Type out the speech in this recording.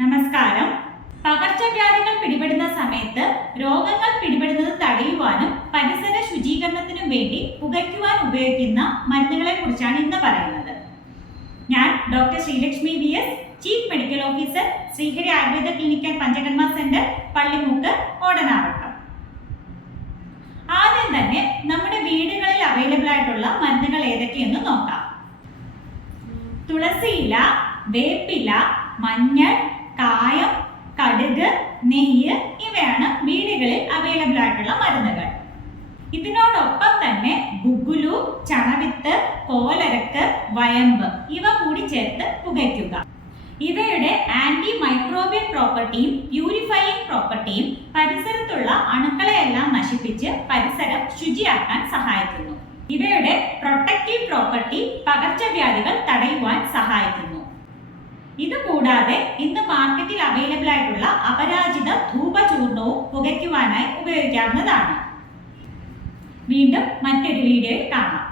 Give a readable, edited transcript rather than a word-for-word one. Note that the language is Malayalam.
നമസ്കാരം. പകർച്ചവ്യാധികൾ പിടിപെടുന്ന സമയത്ത് രോഗങ്ങൾ പിടിപെടുന്നത് തടയുവാനും പരിസര ശുചീകരണത്തിനും വേണ്ടി പുകയ്ക്കുവാൻ ഉപയോഗിക്കുന്ന മരുന്നുകളെ കുറിച്ചാണ് ഇന്ന് പറയുന്നത്. ഞാൻ doctor Sreelakshmi VS, chief medical officer, Srihari Ayurveda clinic and Panchakarma centre, Pallimukku, Odanavattam. ആദ്യം തന്നെ നമ്മുടെ വീടുകളിൽ അവൈലബിൾ ആയിട്ടുള്ള മരുന്നുകൾ ഏതൊക്കെയെന്ന് നോക്കാം. തുളസിയില, വേപ്പില, മഞ്ഞൾ, കായം, കടുക്, നെയ്യ് ഇവയാണ് വീടുകളിൽ അവൈലബിൾ ആയിട്ടുള്ള മരുന്നുകൾ. ഇതിനോടൊപ്പം തന്നെ ഗുഗുലു, ചണവിത്ത്, കോലരക്ക്, വയമ്പ് ഇവ കൂടി ചേർത്ത് പുകയ്ക്കുക. ഇവയുടെ ആന്റി മൈക്രോബിയൽ പ്രോപ്പർട്ടിയും പ്യൂരിഫയിങ് പ്രോപ്പർട്ടിയും പരിസരത്തുള്ള അണുക്കളെയെല്ലാം നശിപ്പിച്ച് പരിസരം ശുചിയാക്കാൻ സഹായിക്കുന്നു. ഇവയുടെ പ്രൊട്ടക്റ്റീവ് പ്രോപ്പർട്ടി പകർച്ചവ്യാധികൾ തടയുവാൻ സഹായിക്കുന്നു. ഇതുകൂടാതെ ഇന്ന് മാർക്കറ്റിൽ അവൈലബിൾ ആയിട്ടുള്ള അപരാജിത ധൂപചൂർണവും പുകയ്ക്കുവാനായി ഉപയോഗിക്കാവുന്നതാണ്. വീണ്ടും മറ്റൊരു വീഡിയോയിൽ കാണാം.